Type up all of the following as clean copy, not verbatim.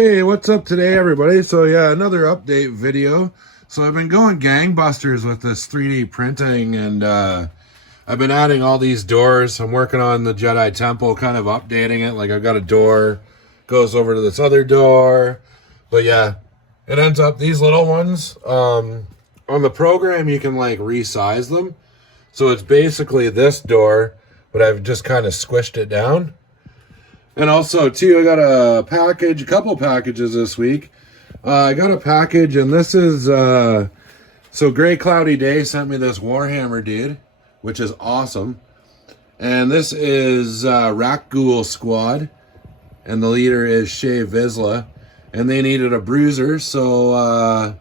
Hey, what's up today, everybody? So yeah, another update video. So I've been going gangbusters with this 3D printing, and I've been adding all these doors. I'm working on the Jedi Temple, kind of updating it. Like I've got a door, goes over to this other door. But yeah, it ends up these little ones. On the program, you can like resize them. So it's basically this door, but I've just kind of squished it down. And also, too, I got a couple packages this week. I got a package, and this is, so Gray Cloudy Day sent me this Warhammer dude, which is awesome. And this is Rakghoul Squad, and the leader is Shay Vizsla. And they needed a bruiser, so I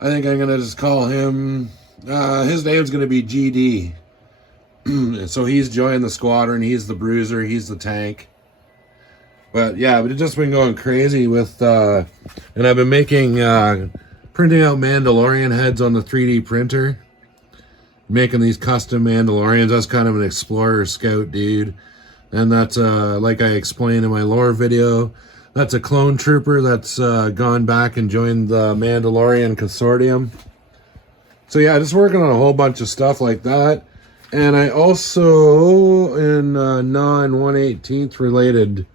think I'm going to just call him, his name's going to be GD. So he's joined the squadron, he's the bruiser, he's the tank. But yeah, we've just been going crazy with, and I've been making, printing out Mandalorian heads on the 3D printer. Making these custom Mandalorians. That's kind of an explorer scout dude. And that's, like I explained in my lore video, that's a clone trooper that's gone back and joined the Mandalorian Consortium. So yeah, just working on a whole bunch of stuff like that. And I also, in non-118th related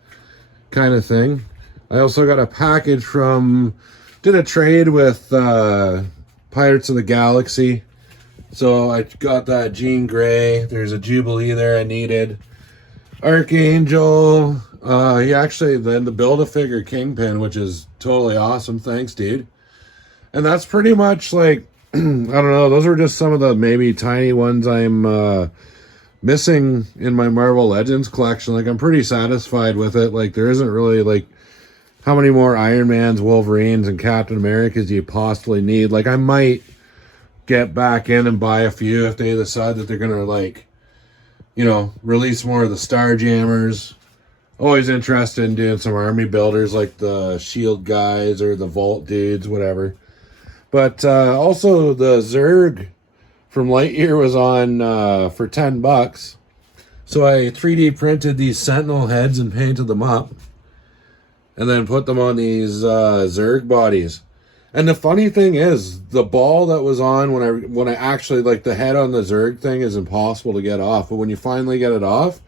kind of thing, I also got a package from, did a trade with Pirates of the Galaxy. So I got that Jean Grey. There's a Jubilee there I needed. Archangel. He actually, then the Build-A-Figure Kingpin, which is totally awesome. Thanks, dude. And that's pretty much like, I don't know, those were just some of the maybe tiny ones I'm missing in my Marvel Legends collection. Like, I'm pretty satisfied with it. Like, there isn't really, like, how many more Iron Mans, Wolverines, and Captain Americas do you possibly need? Like, I might get back in and buy a few if they decide that they're going to, like, you know, release more of the Starjammers. Always interested in doing some army builders like the Shield guys or the Vault dudes, whatever. But also the Zerg from Lightyear was on for $10. So I 3D printed these Sentinel heads and painted them up. And then put them on these Zerg bodies. And the funny thing is, the ball that was on when I actually, like, the head on the Zerg thing is impossible to get off. But when you finally get it off,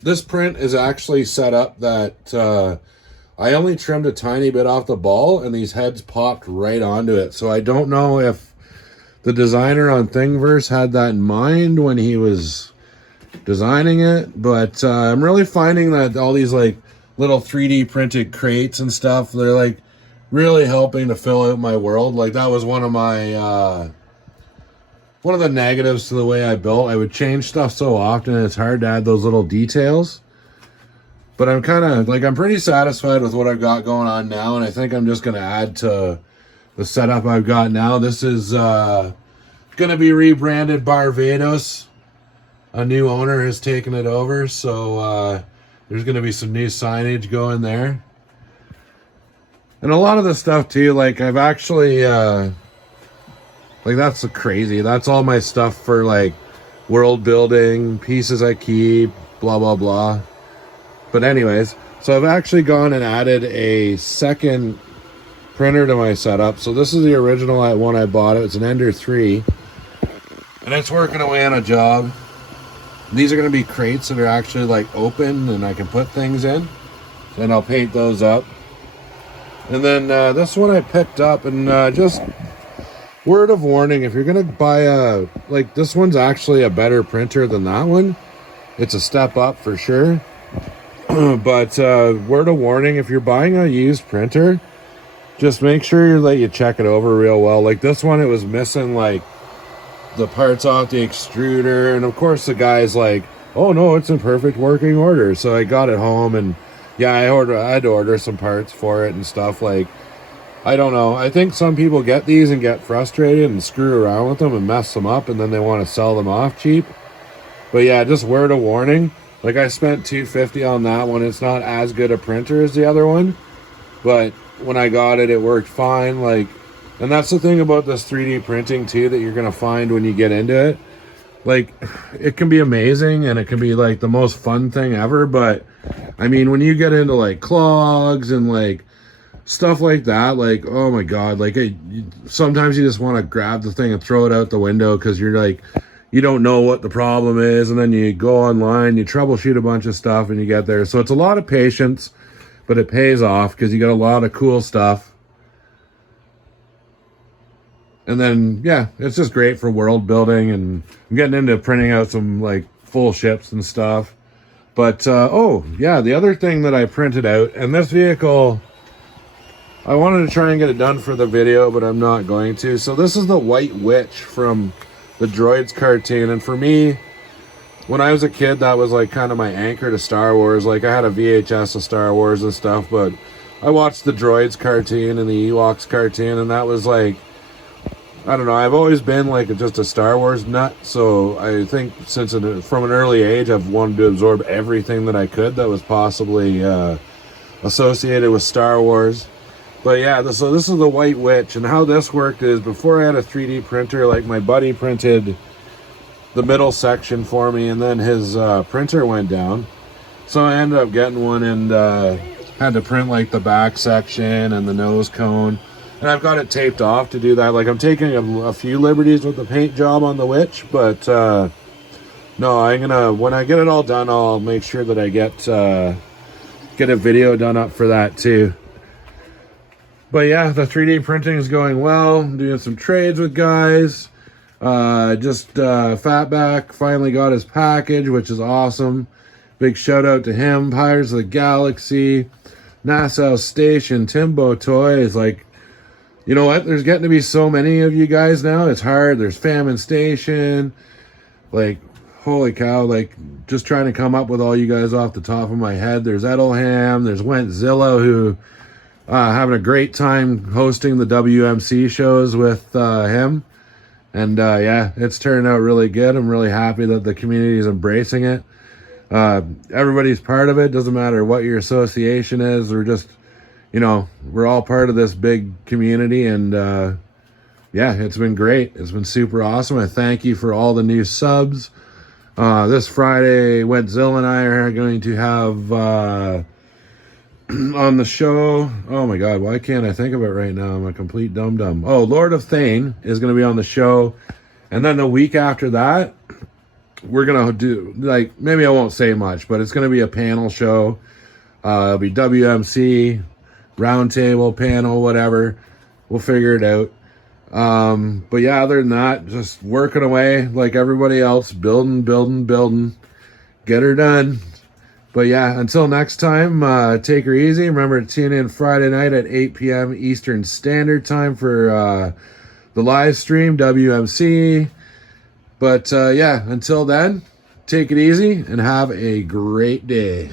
this print is actually set up that I only trimmed a tiny bit off the ball, and these heads popped right onto it. So I don't know if the designer on Thingiverse had that in mind when he was designing it, but I'm really finding that all these, like, little 3D printed crates and stuff, they're, like, really helping to fill out my world. Like, that was one of my, one of the negatives to the way I built. I would change stuff so often, and it's hard to add those little details. But I'm kind of, like, I'm pretty satisfied with what I've got going on now, and I think I'm just going to add to the setup I've got now. This is going to be rebranded Barbados. A new owner has taken it over, so there's going to be some new signage going there. And a lot of the stuff, too, like, I've actually, like, that's crazy. That's all my stuff for, like, world building, pieces I keep, blah, blah, blah. But anyways, so I've actually gone and added a second printer to my setup. So this is the original one I bought. It's an Ender 3. And it's working away on a job. These are going to be crates that are actually, like, open and I can put things in. And I'll paint those up. And then this one I picked up, and just word of warning, if you're going to buy a, like, this one's actually a better printer than that one. It's a step up for sure. But word of warning, if you're buying a used printer, just make sure that you check it over real well. Like this one, it was missing, like, the parts off the extruder, and of course the guy's like, oh no, it's in perfect working order. So I got it home, and yeah, I had to order some parts for it and stuff. Like, I don't know, I think some people get these and get frustrated and screw around with them and mess them up, and then they want to sell them off cheap. But yeah, just word of warning, like, I spent $250 on that one. It's not as good a printer as the other one, but when I got it, it worked fine. Like, and that's the thing about this 3D printing too, that you're going to find when you get into it. Like, it can be amazing and it can be, like, the most fun thing ever, but I mean, when you get into like clogs and like stuff like that, like, oh my God, like sometimes you just want to grab the thing and throw it out the window because you're like, you don't know what the problem is. And then you go online, you troubleshoot a bunch of stuff and you get there. So it's a lot of patience, but it pays off because you got a lot of cool stuff. And then, yeah, it's just great for world building, and I'm getting into printing out some like full ships and stuff. But, oh yeah, the other thing that I printed out, and this vehicle, I wanted to try and get it done for the video, but I'm not going to. So this is the White Witch from the Droids cartoon. And for me, when I was a kid, that was like kind of my anchor to Star Wars. Like I had a VHS of Star Wars and stuff, but I watched the Droids cartoon and the Ewoks cartoon, and that was like, I don't know, I've always been like just a Star Wars nut. So I think from an early age, I've wanted to absorb everything that I could that was possibly associated with Star Wars. But yeah, so this is the White Witch, and how this worked is before I had a 3D printer, like my buddy printed the middle section for me, and then his printer went down. So I ended up getting one and had to print like the back section and the nose cone. And I've got it taped off to do that. Like I'm taking a few liberties with the paint job on the Witch, but no, I'm gonna, when I get it all done, I'll make sure that I get a video done up for that too. But yeah, the 3D printing is going well. I'm doing some trades with guys. Fatback finally got his package, which is awesome. Big shout out to him. Pirates of the Galaxy, Nassau Station, Timbo Toys. Like, you know what? There's getting to be so many of you guys now. It's hard. There's Famine Station. Like, holy cow. Like, just trying to come up with all you guys off the top of my head. There's Edelham. There's Wentzilla, who... having a great time hosting the WMC shows with him. And yeah, it's turning out really good. I'm really happy that the community is embracing it. Everybody's part of it. Doesn't matter what your association is. We're just, you know, we're all part of this big community. And yeah, it's been great. It's been super awesome. I thank you for all the new subs. This Friday, Wentzilla and I are going to have... on the show, oh my God, why can't I think of it right now? I'm a complete dum-dum. Oh, Lord of Thane is going to be on the show. And then the week after that, we're going to do, like, maybe I won't say much, but it's going to be a panel show. It'll be WMC, roundtable, panel, whatever. We'll figure it out. But yeah, other than that, just working away like everybody else, building. Get her done. But yeah, until next time, take her easy. Remember to tune in Friday night at 8 p.m. Eastern Standard Time for the live stream, WMC. But yeah, until then, take it easy and have a great day.